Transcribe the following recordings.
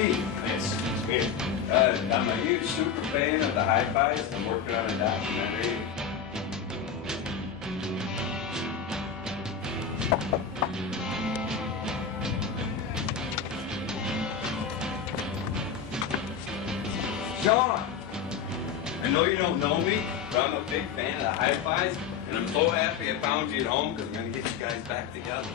Keith. Yes, it's me. I'm a huge super fan of the Hi-Fis. I'm working on a documentary. Sean! I know you don't know me, but I'm a big fan of the Hi-Fis, and I'm so happy I found you at home because I'm going to get you guys back together.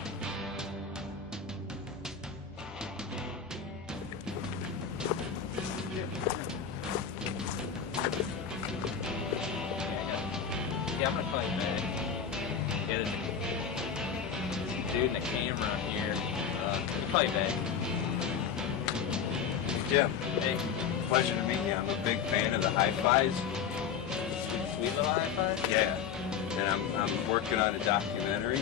Yeah, I'm gonna call you back. Yeah, there's a dude in a camera here. I'll call you back. Jim, Hey, pleasure to meet you. I'm a big fan of the Hi-Fis. sweet little high five. Yeah, and I'm working on a documentary.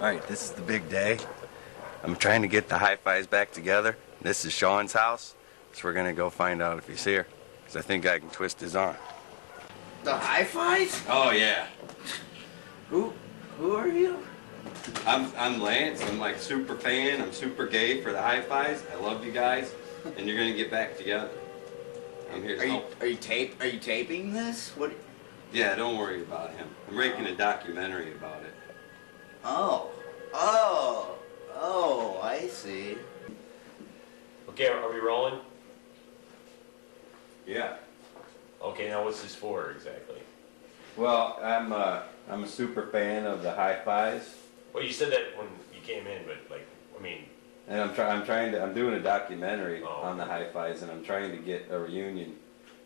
All right, this is the big day. I'm trying to get the Hi-Fis back together. This is Sean's house, so we're gonna go find out if he's here, because I think I can twist his arm. The Hi-Fis? Oh, yeah. Who are you? I'm Lance. I'm like super fan. I'm super gay for the Hi-Fis. I love you guys, and you're gonna get back together. I'm here to help. Are you taping this? What? Yeah, don't worry about him. I'm making a documentary about it. Oh, I see. Okay, are we rolling? Yeah. Okay, now what's this for exactly? Well, I'm a super fan of the Hi-Fis, Well, you said that when you came in, but like, I mean, and I'm doing a documentary Oh. on the Hi-Fis, and I'm trying to get a reunion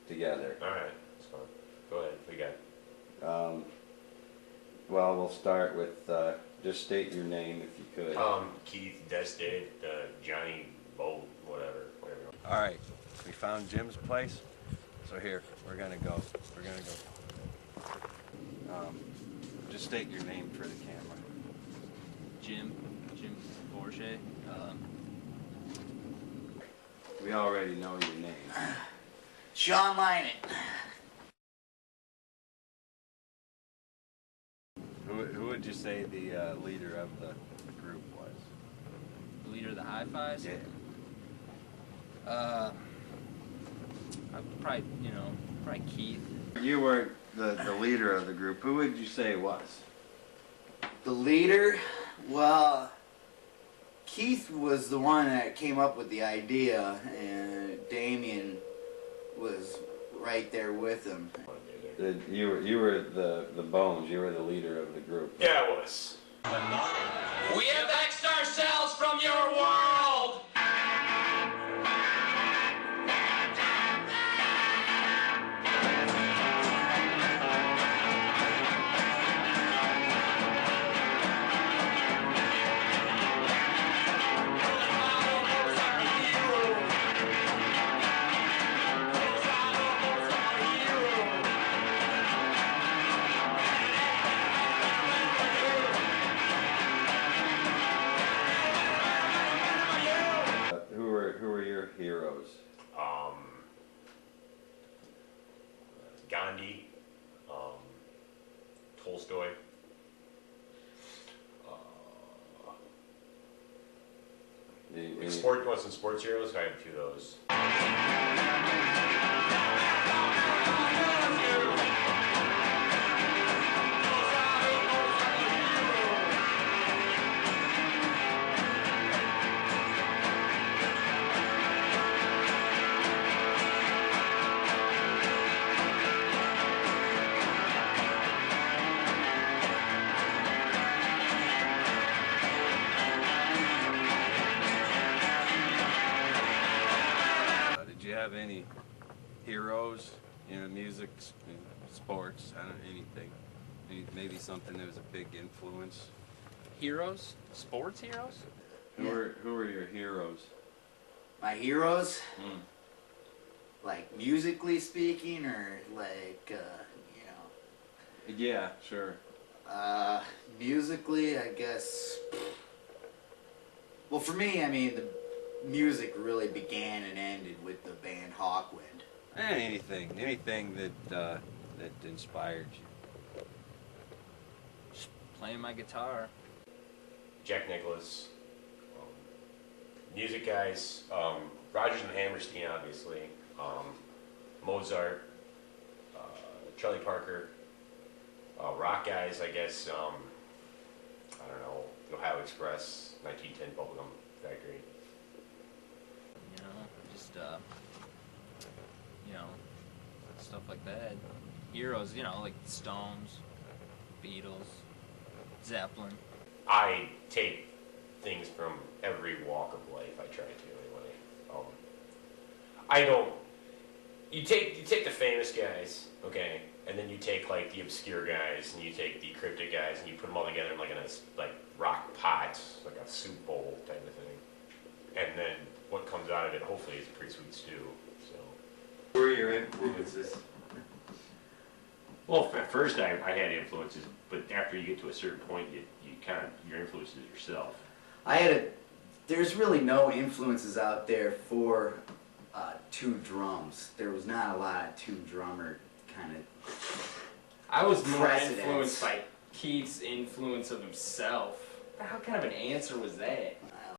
together. all right, that's fine. Go ahead, we got. Well, we'll start with just state your name if you could. Keith, Dested, Johnny, Bolt, whatever. All right, we found Jim's place. So here, we're gonna go. Just state your name for the camera. Jim Borche. We already know your name. Sean Lynott. Who would you say the leader of the group was? The leader of the high fives. Yeah. Probably Keith. You weren't the leader of the group. Who would you say was? The leader? Well, Keith was the one that came up with the idea, and Damien was right there with him. You were the bones. You were the leader of the group. Yeah, it was. We have X'd ourselves from your world! Tolstoy. Sport, what's some sports heroes? I have a few of those. Did you have any heroes, music, sports, I don't know, anything? Maybe something that was a big influence? Heroes? Sports heroes? Who were your heroes? My heroes? Like musically speaking, or like, Yeah, sure. musically, I guess. Well, for me, I mean, the music really began and ended with the band Hawkwind. Anything that inspired you. Just playing my guitar. Jack Nicklaus. Music guys. Rodgers and Hammerstein, obviously. Mozart. Charlie Parker. Rock guys, I guess. I don't know. The Ohio Express. 1910 Bubblegum Factory. Just stuff like that. Heroes, like Stones, Beatles, Zeppelin. I take things from every walk of life. I try to anyway. I don't. You take the famous guys, okay, and then you take like the obscure guys, and you take the cryptic guys, and you put them all together in like rock pot, like a soup bowl type of thing, and then what comes out of it hopefully is a pretty sweet stew. So. Who were your influences? Well, at first I had influences, but after you get to a certain point, you kind of, your influences yourself. There's really no influences out there for two drums. There was not a lot of two drummer kind of. I was more Precedence. influenced by Keith's influence of himself. How kind of an answer was that?